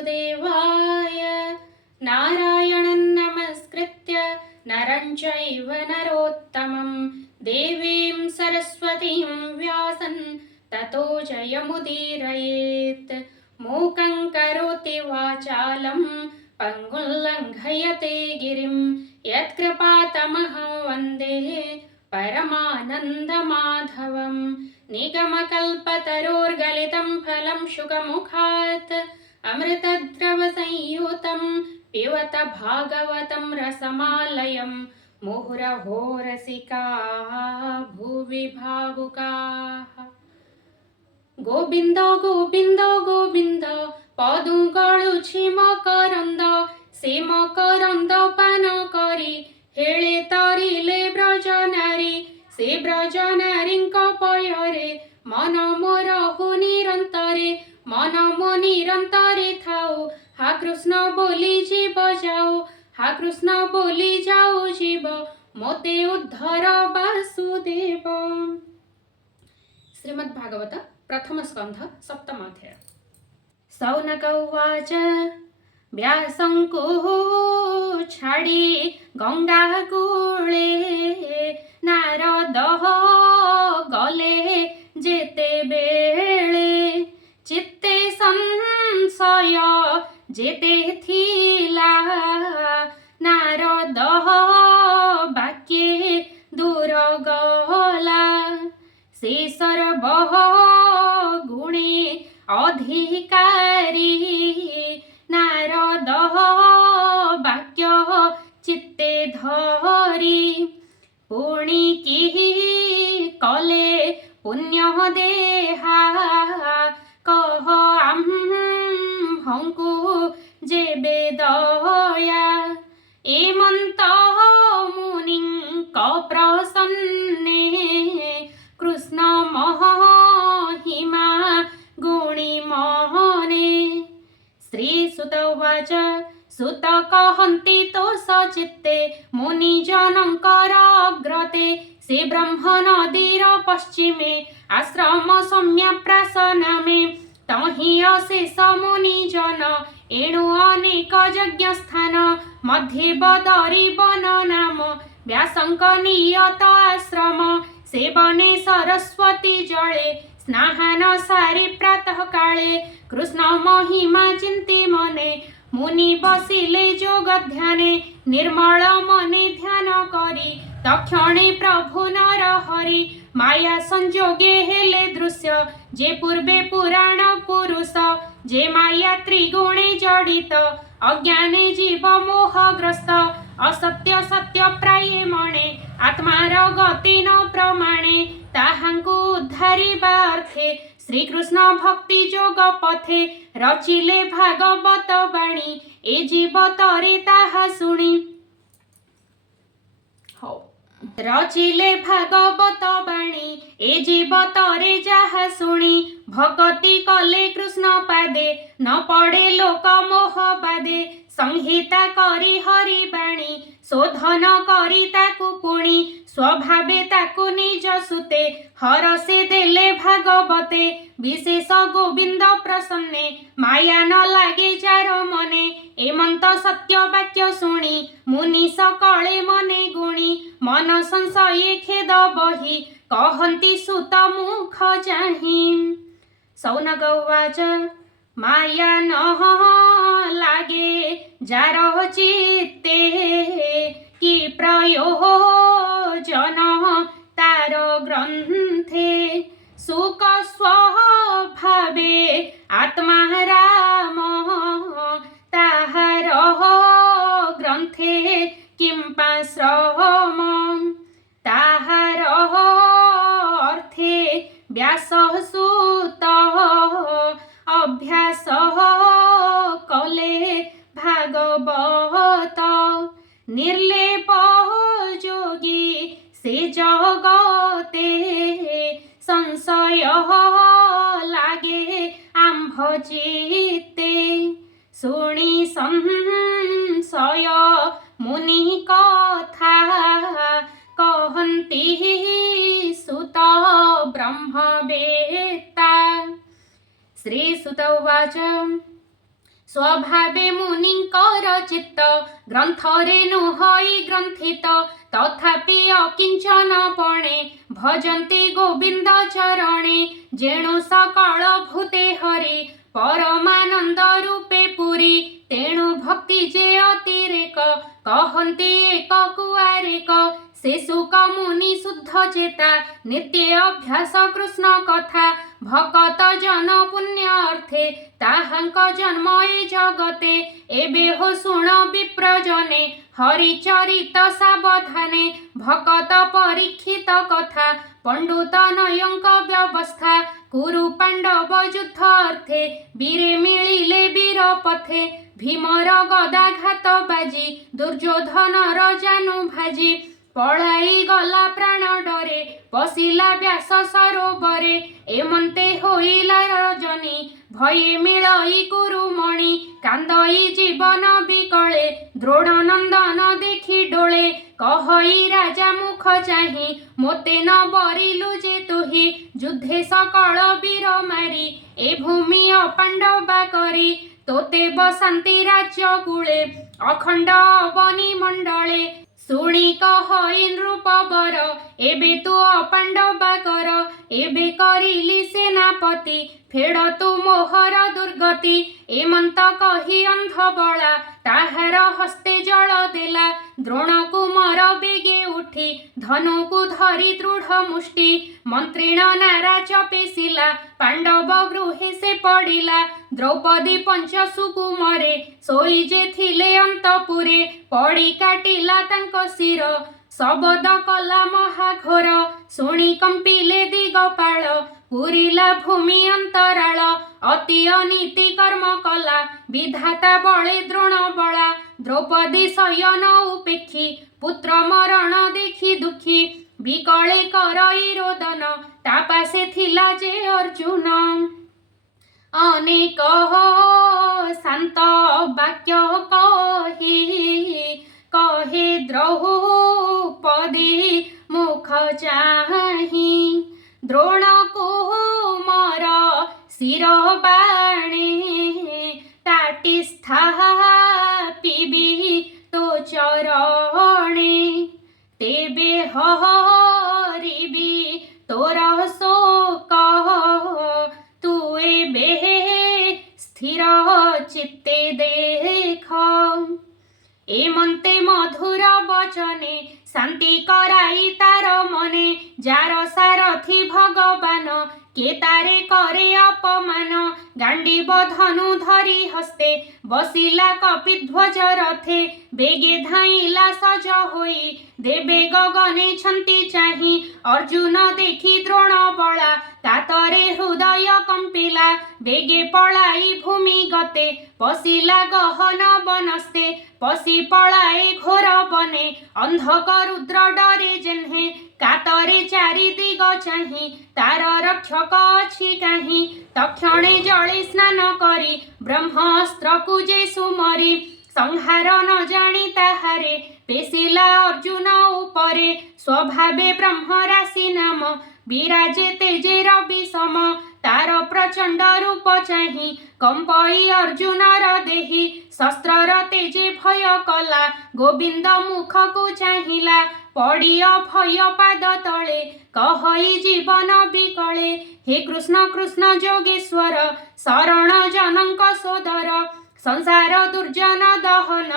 वासुदेवाय। नारायणं नमस्कृत्य नरं चैव नरोत्तमं देवीं सरस्वतीं व्यासं ततो जयमुदीरयेत्। मूकं करोति वाचालं पङ्गुं लङ्घयते गिरिं यत्कृपातमहं वन्दे परमानन्दमाधवं। निगमकल्पतरोर्गलितं फलं शुकमुखात् अमृतद्रवसंयुतं पिबत भागवतं रसमालयं मुहुरहो रसिकाः भुवि भावुकाः। गोविंद गोविंद गोविंद पदुगळुछि मकरंद से मकरंद पान करी हेले तरिले ब्रजनारी से ब्रजनारीଙ୍କ पୟରେ मन मोर हो निरंतरे मन मो निरंतरे थाऊ हा कृष्ण बोली जीव जाऊ हा कृष्ण बोली जाऊ जीव मोते उद्धर वासुदेव। श्रीमद्भागवत प्रथम स्कंध सप्तम अध्याय। सौनक उवाच व्यासंकुः छाडी गंगा कूले नारदः गले जेते बेळे चित्ते संशय जेते थिला नारदः वाक्ये दूर गला से सर्वः गुणे अधिकारी नारदः वाक्य चित्ते धरी पुणिकी कले पुण्य देहा कह आम्भंकु जेबे दया एमंत मुनिंक प्रसन्ने कृष्ण महिमा गुणी मोहने। श्रीसुत उवाच सुत कहन्ति तो सचित्ते मुनिजनकर अग्रते से ब्रह्म नदीर पश्चिमे आश्रम सम्यप्रासनमे तहि अशेष मुनिजन एणु अनेक यज्ञ स्थान मध्ये बदरी वन नाम व्यासंक नियत आश्रम सेवने सरस्वती जले स्नान सारी प्रातः काले कृष्ण महिमा चिंते मने मुनि बसिले जोग ध्याने निर्मल मने ध्यान करी तक्षणे प्रभु नर हरि माया संजोगे हेले दृश्य जे पूर्वे पुराण पुरुष जे माया त्रिगुणे जडित अज्ञाने जीव मोहग्रस्त असत्य सत्य प्राये मणे आत्मार गति न प्रमाणे ताहांकु उद्धारिबा अर्थे श्रीकृष्ण भक्ति जोग पथे रचिले भागवत बाणी ए जीव तरे ताहा शुणी रचिले भागवत बाणी ए जीव तरे जाहा शुणी भगति कले कृष्ण पादे न पड़े लोक मोह बादे संहिता करी हरि बाणी शोधन करी ताकु पुणी स्वभावे ताकु निज सुते हरसे देले भागवते विशेष गोविंद प्रसन्ने माया न लागे जार मने एमंत सत्य वाक्य शुणी मुनि सकले मने गुणी मन संशये खेद बही कहन्ति सुत मुख चाहि। सौनक उवाच माया न लागे जार चित्ते कि प्रयोजन तार ग्रंथे सुख स्वभावे आत्मा राम ताहार ग्रंथे किंपा श्रम ताहार अर्थे व्यास सुत अभ्यास कले भागवत निर्लेप जोगी से जगते संशय लागे आम्भ चित्ते शुणी संशय मुनि कथा कहन्ति सुत ब्रह्मवेत्ता। श्रीसुत उवाच स्वभावे मुनिंकर चित्त ग्रंथरे नुहई ग्रंथित तथापि अकिंचन पणे भजन्ति गोविंद चरणे जेणु सकल भूते हरि परमानंद रूपे पुरी तेणु भक्ति जे अतिरेक कहन्ति एक कुआरेक से सुक मुनि शुद्ध चेता नित्य अभ्यास कृष्ण कथा भकत जन पुण्य अर्थे ताहांक जन्म ए जगते एबे हो शुण विप्रजने हरिचरित सावधाने भकत परीक्षित कथा पंडुत नयंक व्यवस्था कुरु पांडव युद्ध अर्थे वीरे मिलिले वीर पथे भीमर गदाघात बाजी दुर्योधनर जानु भाजी पढ़ाई गला प्राण डरे पशिला व्यास सरोवरे एमंते होइला रजनी भये मिलई कुरुमणि कांदई जीवन विकले द्रोणनंदन देखी डोले कहई राजा मुख चाही मोते न बरिलु जे तुही युद्धे सकल वीर मारी ए भूमि अपांडवा करी तोते बसंती राज्य कूले अखंड अवनी मंडले शुणी कहई नृपवर एबे तू अपांडवा कर एबे करिली सेनापति फेड़ तू मोहर दुर्गति एमंत कही अंध बला ताहार हस्ते जल देला द्रोण को मर बेगे उठी धनु को धरी दृढ़ मुष्टि मंत्रीण नारा चपेसिला पांडव गृहे से पड़िला द्रौपदी पंच सुकुमरे सोई जे थिले अंतपुरे पड़ी काटिला तांको शिर शबद कला महाघोर शुणी कंपिले दिगपाल पुरिला भूमि अंतराल अति अनीति कर्म कला विधाता बळे द्रोण बळा द्रौपदी शयन उपेक्षी पुत्र मरण देखी दुखी विकळे करई रोदन तापासे थिला जे अर्जुन अनेक शांत वाक्य कहे द्रौपदी मुख चाही द्रोण को मर शिर बाणे ताटी स्थापिबी तो चरणे तेबे हरिबी तोर शोक तू एबे स्थिर चित्ते देख एमंते मधुर वचने शांति कराई तार मने जार सारथी भगवान के तारे करे अपमान गांडीव धनु धरी हस्ते बसिला कपिध्वज रथे बेगे धाइला सज होई देबे गगने छंती चाही अर्जुन देखी द्रोण बला कातरे हृदय कंपिला बेगे पळाई भूमि गते पशिला गहन बनस्ते पशि पळाए घोर बने अंधक रुद्र डरे जेन्हे कातरे चारि दिग चाही तार रक्षक अछि काहीं तक्षणे जले स्नान करी ब्रह्मास्त्र कुजे सुमरी संहार न जानी ताहारे पेशिला अर्जुन उपरे स्वभावे ब्रह्म राशि नाम विराजे तेजे रवि सम तार प्रचंड रूप चाही कंपई अर्जुनर देही शस्त्रर तेजे भय कला गोविंद मुख को चाहिला पड़िय भय पाद तले कहई जीवन विकले हे कृष्ण कृष्ण जोगेश्वर शरण जनक सोदर संसार दुर्जन दहन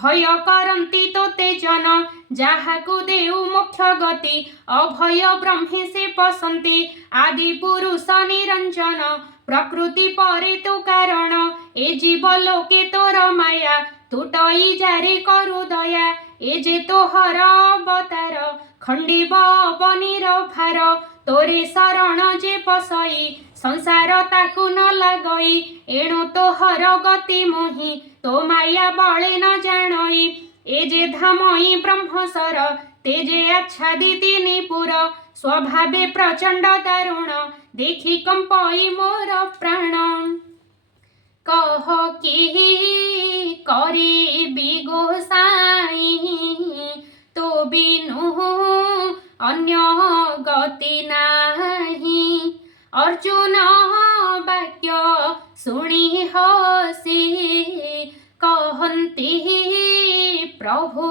भय करंती तोते जन जाहाकु देउ मोक्ष गति अभय ब्रह्मे से पसंती आदि पुरुष निरंजन प्रकृति परे तो कारण ए जीव लोके तोर माया तुटई जारे करु दया ए जे तोहर अवतार खंडिब अवनीर भार तोरे शरण जे पसई संसार ताकु न लगई एणु तोहर गति मोहि तो माया बळे न जानई ए जे धामई ब्रह्मसर तेजे आच्छादिति निपुर स्वभावे प्रचंड दारुण देखि कंपई मोर प्राण कह कि करिबि गोसाई तो बिनु अन्य गति नाही अर्जुन वाक्य ଶୁଣି ହସି କହନ୍ତି ପ୍ରଭୁ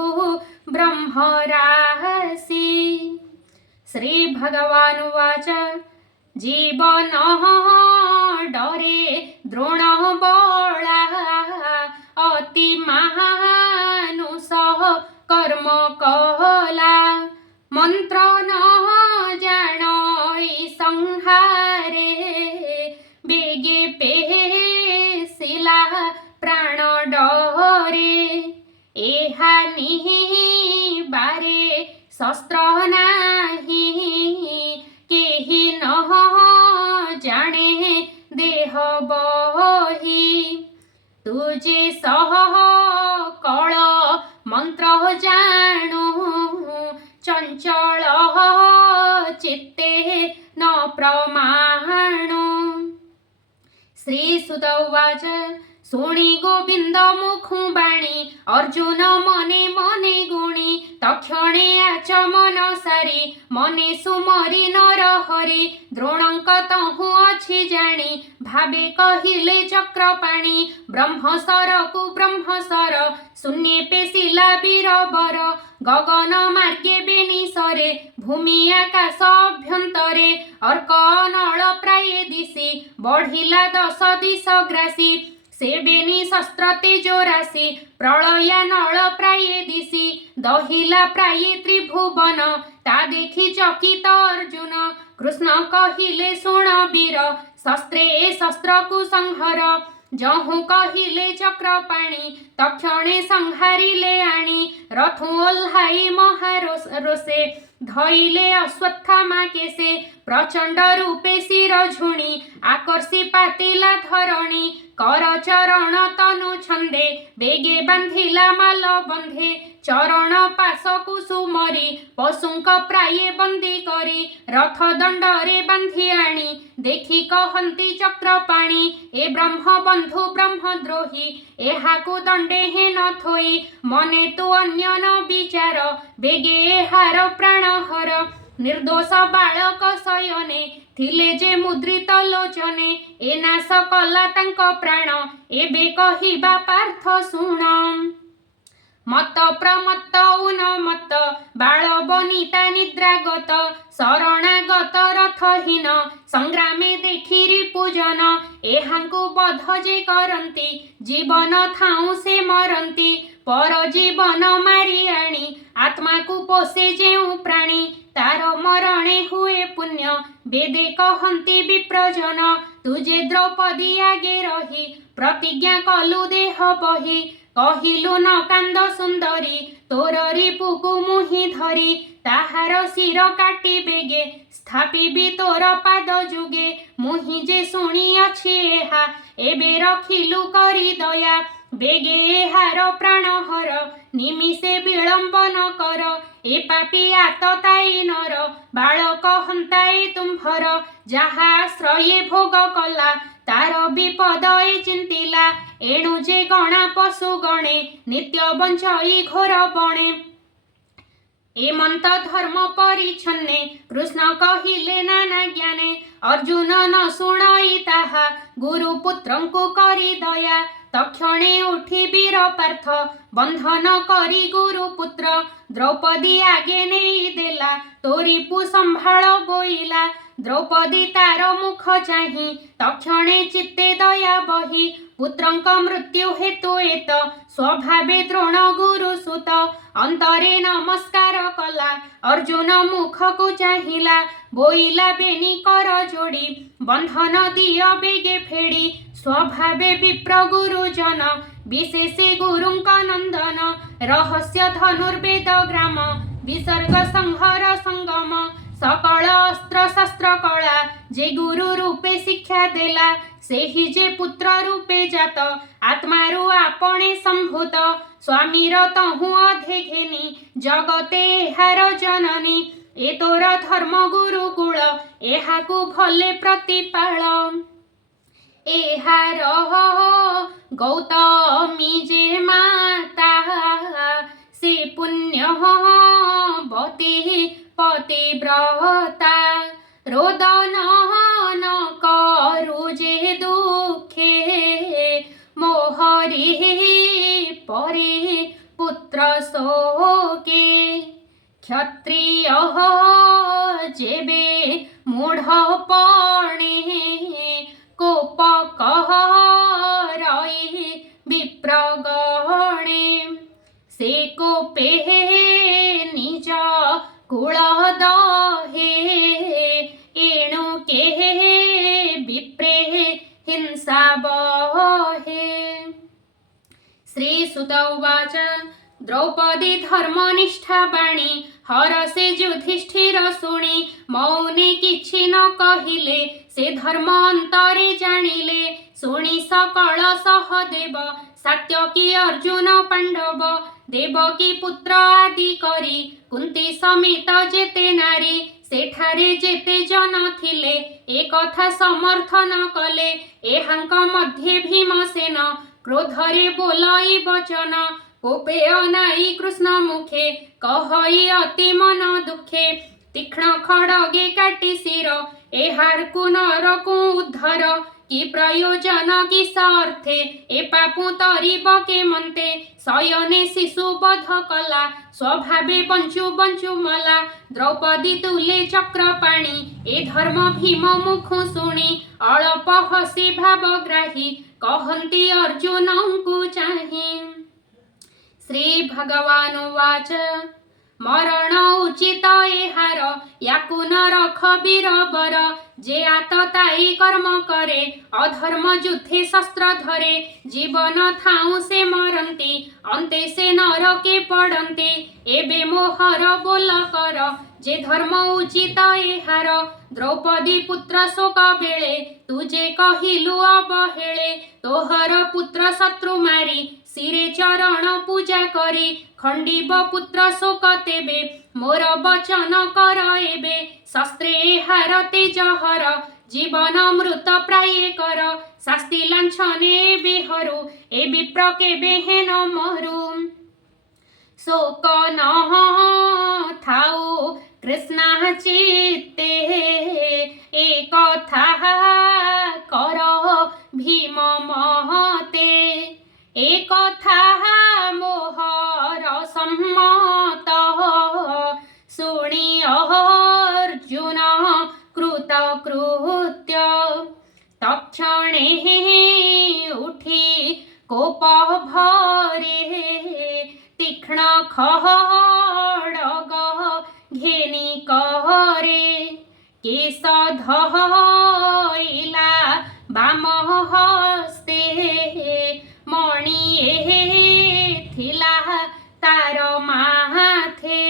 ବ୍ରହ୍ମରାଶି। ଶ୍ରୀ ଭଗବାନ ଉବାଚ ଜୀବନ ଡରେ ଦ୍ରୋଣ ବଳା ଅତି ମାନୁଷ କର୍ମ କଲା। ମନ୍ତ୍ର ନ ଜାଣଇ ସଂହାରେ ବେଗେ ପେସିଲା ପ୍ରାଣ ଡରେ। ଏହା ନିବାରେ ଶସ୍ତ୍ର ନାହିଁ କେହି ନ ଜାଣେ ଦେହ ବହି। ତୁଜେ ସକଳ ମନ୍ତ୍ର ଜାଣୁ ଚଞ୍ଚଳ ଚିତ୍ତେ ନ ପ୍ରମାଣୁ। ଶ୍ରୀସୁତ ଉବାଚ ଶୁଣି ଗୋବିନ୍ଦ ମୁଖୁ ବାଣୀ ଅର୍ଜୁନ ମନେ ମନେ ଗୁଣି। ତକ୍ଷଣେ ଆଚମନ ସାରି ମନେ ସୁମରି ନର ହରି। ଦ୍ରୋଣଙ୍କ ତହୁଁ ଅଛି ଜାଣି ଭାବେ କହିଲେ ଚକ୍ରପାଣି। ବ୍ରହ୍ମସରକୁ ବ୍ରହ୍ମସର ଶୂନ୍ୟେ ପେଶିଲା ବୀରବର। ଗଗନ ମାର୍ଗେ ବେନିସରେ ଭୂମି ଆକାଶ ଅଭ୍ୟନ୍ତରେ। ଅର୍କ ନଳ ପ୍ରାୟେ ଦିଶି ବଢିଲା 10 ଦିଶ ଗ୍ରାସୀ। ସେ ବେନି ଶସ୍ତ୍ର ତେଜ ରାଶି ପ୍ରଳୟା ନଳ ପ୍ରାୟେ ଦିଶି। ଦହିଲା ପ୍ରାୟେ ତ୍ରିଭୁବନ ତା ଦେଖି ଚକିତ ଅର୍ଜୁନ। କୃଷ୍ଣ କହିଲେ ଶୁଣ ବୀର ଶସ୍ତ୍ରେ ଏ ଶସ୍ତ୍ରକୁ ସଂହର। ଯହୁଁ କହିଲେ ଚକ୍ରପାଣି ତକ୍ଷଣେ ସଂହାରିଲେ ଆଣି। ରଥୁ ଓହ୍ଲାଇ ମହାରୋଷେ ଧଇଲେ ଅଶ୍ୱତ୍ଥାମା କେଶେ। ପ୍ରଚଣ୍ଡ ରୂପେ ଶିର ଝୁଣି ଆକର୍ଷି ପାତିଲା ଧରଣୀ। କର ଚରଣ ତନୁ ଛନ୍ଦେ ବେଗେ ବାନ୍ଧିଲା ମାଲ ବନ୍ଧେ। ଚରଣ ପାଶକୁ ସୁମରି ପଶୁଙ୍କ ପ୍ରାୟେ ବନ୍ଦୀ କରି। ରଥ ଦଣ୍ଡରେ ବାନ୍ଧି ଆଣି ଦେଖି କହନ୍ତି ଚକ୍ରପାଣି ଏ ବ୍ରହ୍ମ ବନ୍ଧୁ ବ୍ରହ୍ମଦ୍ରୋହୀ। ଏହାକୁ ଦଣ୍ଡେ ହେନ ଥୋଇ ମନେ ତୁ ଅନ୍ୟ ନ ବିଚାର। ବେଗେ ଏହାର ପ୍ରାଣ ହର। ନିର୍ଦୋଷ ବାଳକ ଶୟନେ ଥିଲେ ଯେ ମୁଦ୍ରିତ ଲୋଚନେ। ଏ ନାଶ କଲା ତାଙ୍କ ପ୍ରାଣ ଏବେ କହିବା ପାର୍ଥ ଶୁଣ। ମତ ପ୍ରମତ୍ତ ଉନ୍ମତ୍ତ ବାଳ ବନିତା ନିଦ୍ରାଗତ। ଶରଣାଗତ ରଥହୀନ ସଂଗ୍ରାମେ ଦେଖି ରିପୁଜନ। ଏହାଙ୍କୁ ବଧ ଯେ କରନ୍ତି ଜୀବନ ଥାଉଁ ସେ ମରନ୍ତି। ପର ଜୀବନ ମାରି ଆଣି ଆତ୍ମାକୁ ପୋଷେ ଯେଉଁ ପ୍ରାଣୀ। ତାର ମରଣେ ହୁଏ ପୁଣ୍ୟ ବେଦେ କହନ୍ତି ବିପ୍ରଜନ। ତୁଜେ ଦ୍ରୌପଦୀ ଆଗେ ରହି ପ୍ରତିଜ୍ଞା କଲୁ ଦେହ ବହି। କହିଲୁ ନ କାନ୍ଦ ସୁନ୍ଦରୀ ତୋର ରିପୁକୁ ମୁହିଁ ଧରି। ତାହାର ଶିର କାଟି ବେଗେ ସ୍ଥାପିବି ତୋର ପାଦ ଯୁଗେ। ମୁହିଁ ଯେ ଶୁଣିଅଛି ଏହା ଏବେ ରଖିଲୁ କରି ଦୟା। ବେଗେ ଏହାର ପ୍ରାଣ ହର ନିମିଷେ ବିଳମ୍ବ ନ କର। ଏ ପାପୀ ଆତତାୟୀ ନର ବାଳକ ହନ୍ତାଏ ତୁମ୍ଭର। ଯାହା ଆଶ୍ରୟେ ଭୋଗ କଲା ତାର ବିପଦ ଏ ଚିନ୍ତିଲା। ଏଣୁ ଯେ ଗଣା ପଶୁ ଗଣେ ନିତ୍ୟ ବଞ୍ଚଇ ଘୋର ବଣେ। ଏମନ୍ତ ଧର୍ମ ପରିଚ୍ଛନ୍ନେ କୃଷ୍ଣ କହିଲେ ନାନା ଜ୍ଞାନେ। ଅର୍ଜୁନ ନ ଶୁଣଇ ତାହା ଗୁରୁପୁତ୍ରଙ୍କୁ କରି ଦୟା। ତକ୍ଷଣେ ଉଠି ବୀର ପାର୍ଥ ବନ୍ଧନ କରି ଗୁରୁପୁତ୍ର। ଦ୍ରୌପଦୀ ଆଗେ ନେଇ ଦେଲା ତୋରିପୁ ସମ୍ଭାଳ ବୋଇଲା। ଦ୍ରୌପଦୀ ତାର ମୁଖ ଚାହିଁ ତକ୍ଷଣେ ଚିତ୍ତେ ଦୟା ବହି। ପୁତ୍ରଙ୍କ ମୃତ୍ୟୁ ହେତୁ ଏତ ସ୍ୱଭାବେ ଦ୍ରୋଣ ଗୁରୁ ସୁତ। ଅନ୍ତରେ ନମସ୍କାର କଲା ଅର୍ଜୁନ ମୁଖକୁ ଚାହିଁଲା। ବୋଇଲା ବେନି କର ଯୋଡ଼ି ବନ୍ଧନ ଦିଅ ବେଗେ ଫେଡ଼ି। ସ୍ୱଭାବେ ବିପ୍ର ଗୁରୁଜନ ବିଶେଷେ ଗୁରୁଙ୍କ ନନ୍ଦନ। ରହସ୍ୟ ଧନୁର୍ବେଦ ଗ୍ରାମ ବିସର୍ଗ ସଂହର ସଙ୍ଗମ। ସକଳ ଅସ୍ତ୍ର ଶସ୍ତ୍ର କଳା ଯେ ଗୁରୁ ରୂପେ ଶିକ୍ଷା ଦେଲା। ସେହି ଯେ ପୁତ୍ର ରୂପେ ଜାତ ଆତ୍ମାରୁ ଆପଣେ ସମ୍ଭୂତ। ସ୍ୱାମୀର ତହୁଁ ଅଧେ ଘେନି ଜଗତେ ଏହାର ଜନନୀ। ଏ ତୋର ଧର୍ମ ଗୁରୁକୁଳ ଏହାକୁ ଭଲେ ପ୍ରତିପାଳ। ଏହାର ଗୌତମୀ ଯେ ମାତା ସେ ପୁଣ୍ୟବତୀ ପତିବ୍ରତା। ରୋଦନ ନ କରୁ ଯେ ଦୁଃଖେ अहो जेबे मूढ़पणे कोप कहरई विप्रगणे से कोपे निज कुल दहे एणु के विप्रे हिंसा बहे। श्रीसुत उवाच द्रौपदी धर्मनिष्ठा बाणी हरसे युधिष्ठिर शुणी मौने किछि न कहिले से धर्म अंतरे जानिले शुणी सकल सहदेव सात्यकी अर्जुन पांडव देवकी पुत्र आदि करी कुंती समेत जेते नारी सेठारे जेते जन थिले ए कथा समर्थन कले एहांक मध्ये भीमसेन क्रोधरे बोलाई वचन कोपे अनाई कृष्ण मुखे कहई अति मन दुखे तीक्ष्ण खड़गे काटी शिर एहार को नर को उद्धर कि प्रयोजन कि सार्थे ए पापु तरिब के मन्ते शयने शिशु बध कला स्वभावे बंचु बंचु मला द्रौपदी तुले चक्र पाणी ए धर्म भीम मुख शुणी अल्प हसी भावग्राही कहन्ति अर्जुनंकु चाहि। श्री भगवान उवाच मरण उचित एहार याकु न रख वीरबर जे आतताई कर्म करे अधर्म युद्धे शस्त्र धरे जीवन थाऊ से मरंती अंते से नरके पड़ंती एबे मोहर बोल कर जे धर्म उचित एहार द्रौपदी पुत्र शोक बेले तुझे कहिलु अबहेले तोहर पुत्र शत्रु मारी सिरे चरण पूजा करी खंडीब पुत्र शोक तेबे मोर वचन कर एबे शस्त्रे हार तेज हर जीवन मृत प्राये कर शास्ति लांछने बेहरु ए विप्र केबे हेन मरु शोक न थाऊ कृष्ण चित्ते एक कथा कर भीम महते एक कथा मोहर सम्मत शुणी अर्जुन कृत कृत्य तक्षणे उठी कोप भरे तीक्ष्ण खड्ग घेनी करे केश धइला बाम हस्ते मणि थिला तार माथे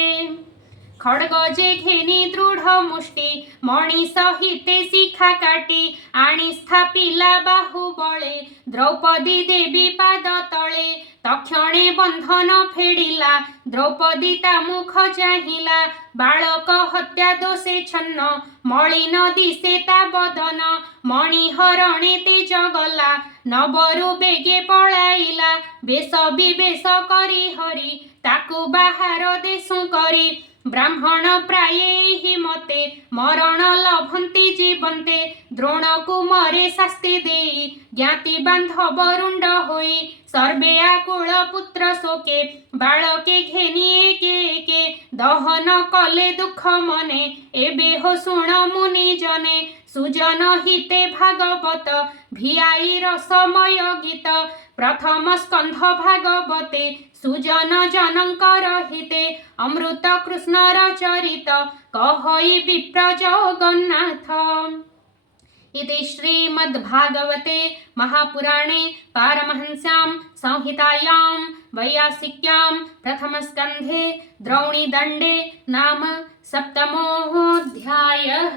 खड्ग जे घेनी दृढ़ मुष्टि मणि सहिते शिखा काटी आणी स्थापिला बाहुबले द्रौपदी देवी पाद तले तक्षणे बंधन फेडिला द्रौपदी ता मुख चाहिला बालक हत्या दोषे छन्न मलिन दिशे ता बदन मणि हरणे तेज गला नबरु बेगे पळाइला बेश विवेश करी हरि ताकु बाहार देशु करी ब्राह्मण प्राये मते मरण लभन्ति जीवन्ते द्रोण को मरे शास्ति देई ज्ञाति बांधव रुंड होई सर्वे आकुल पुत्र शोके बालके घेनी एके एके दहन कले दुख मने एबे हो शुण मुनि जने सुजन हिते भागवत भियाई रसमय गीत प्रथम स्कंध भागवते सुजन जनकर हिते अमृत कृष्णर चरित कहई विप्र जगन्नाथ। इति श्रीमद्भागवते महापुराणे पारमहंस्यां संहितायां वैयासिक्यां प्रथमस्कन्धे द्रौणीदण्डे नाम 7मोऽध्यायः।